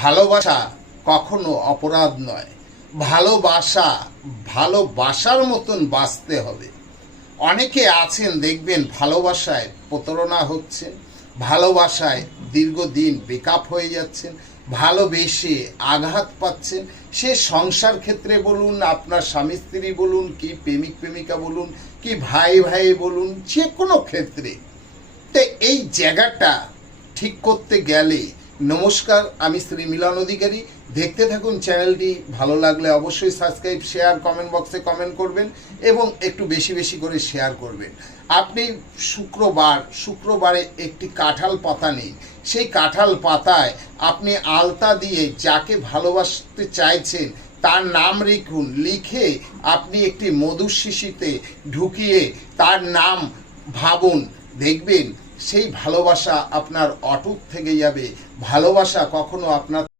ভালোবাসা কখনো অপরাধ নয়। ভালোবাসার মতন বাঁচতে হবে। অনেকে আছেন দেখবেন ভালোবাসায় প্রতারণা হচ্ছে, ভালোবাসায় দীর্ঘদিন বেকআপ হয়ে যাচ্ছেন, ভালোবেসে আঘাত পাচ্ছেন। সে সংসার ক্ষেত্রে বলুন, আপনার স্বামী স্ত্রী বলুন, কি প্রেমিক প্রেমিকা বলুন, কি ভাই ভাই বলুন, যে কোনো ক্ষেত্রে। তো এই জায়গাটা ঠিক করতে গেলে, নমস্কার, আমি শ্রী মিলন অধিকারী। দেখতে থাকুন চ্যানেলটি। ভালো লাগলে অবশ্যই সাবস্ক্রাইব, শেয়ার, কমেন্ট বক্সে কমেন্ট করবেন এবং একটু বেশি বেশি করে শেয়ার করবেন। আপনি শুক্রবারে একটি কাঁঠাল পাতা নিন, সেই কাঁঠাল পাতায় আপনি আলতা দিয়ে যাকে ভালোবাসতে চাইছেন তার নাম লিখে আপনি একটি মধুর শিশিতে ঢুকিয়ে তার নাম ভাবুন। দেখবেন সেই ভালোবাসা আপনার অটুট থেকে যাবে। ভালোবাসা কখনো আপনার